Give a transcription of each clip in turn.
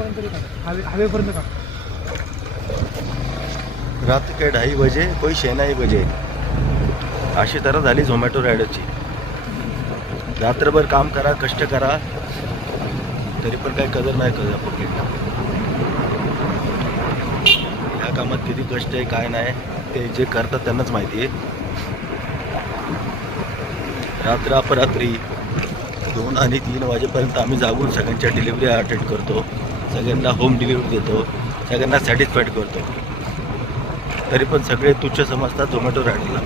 हवेपर्यंत हवेपर्यंत का रात के 2:30 बजे कोई 6 बजे अशी तरह झाली झोमॅटो रायडरची. रात्रभर काम करा, कष्ट करा, तरी पण काही कदर नाही करत पब्लिकला. ह्या कामात किती कष्ट आहे काय नाही ते जे करतात त्यांनाच माहिती आहे. रात्र अपरात्री 2 आणि 3 वाजेपर्यंत आम्ही जागून सगळ्यांच्या डिलिव्हरी अटेंड करतो, सगळ्यांना होम डिलिव्हरी देतो, सगळ्यांना सॅटिस्फाईड करतो. तरी पण सगळे तुच्छ समजतात झोमॅटो रायडरला.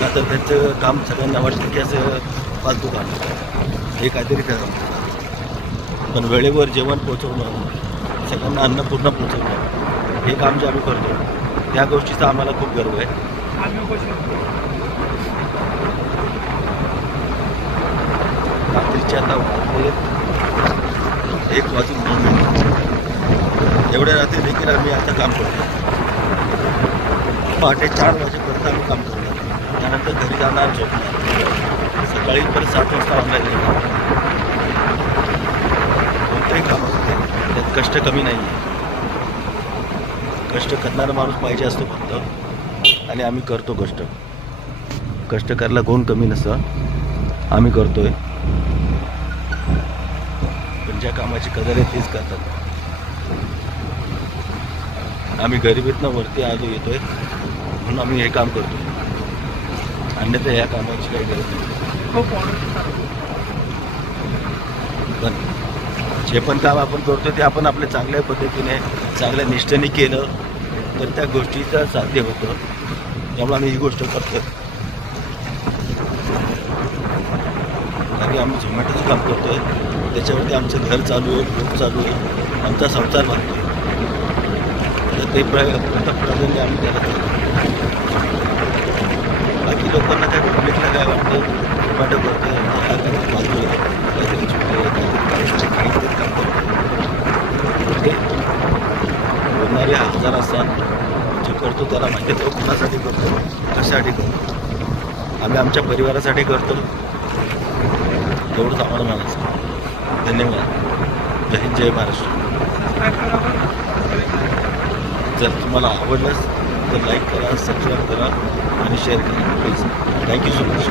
का तर त्यांचं काम सगळ्यांना वाटतं की असं फालतू काम हे काहीतरी करा. पण वेळेवर जेवण पोचवणं, सगळ्यांना अन्नपूर्ण पोचवणं हे काम जे आम्ही करतो त्या गोष्टीचा आम्हाला खूप गर्व आहे. रात्रीच्या 1 वाजून 2 मिनिट एवढ्या रात्री देखील आम्ही आता काम करतो. पहाटे 4 वाजेपर्यंत आम्ही काम करतो. त्यानंतर घरी जाणार, झोपणार, सकाळी परत 7 वाजता ऑनलाईन येणार. कोणतंही काम असतं त्यात कष्ट कमी नाही आहे. कष्ट करणारा माणूस पाहिजे असतो फक्त, आणि आम्ही करतो कष्ट. कष्ट करायला कोण कमी नसतं, आम्ही करतोय. पण ज्या कामाची कदर आहे तीच करतात. आम्ही गरिबीतनं वरती आलो येतोय म्हणून आम्ही हे काम करतो, अन्यथा या कामाची काही गरज नाही. पण जे पण काम आपण करतो ते आपण आपल्या चांगल्या पद्धतीने चांगल्या निष्ठेने केलं तर त्या गोष्टीचं साध्य होतं. त्यामुळे आम्ही ही गोष्ट करतो. बाकी आम्ही झोमॅटोचं काम करतोय, त्याच्यावरती आमचं घर चालू आहे, ग्रुप चालू आहे, आमचा संसार बांधतोय. तर ते प्राधान्य आम्ही त्याला करतो. बाकी लोकांना त्या पब्लिकला काय वाटतं, झोमॅटो करतोय काहीतरी बाजू आहे, काहीतरी चुकलं आहे, काहीतरी काम करतो. ते बोलणारे हजार असतात, जे करतो त्याला माहिती तो कुणासाठी करतो, कशासाठी करतो. आम्ही आमच्या परिवारासाठी करतो, एवढंच आम्हाला म्हणायचं. धन्यवाद. जय हिंद, जय महाराष्ट्र. जर तुम्हाला आवडलंच तर लाईक करा, सबस्क्राईब करा आणि शेअर करा प्लीज. Thank you so much.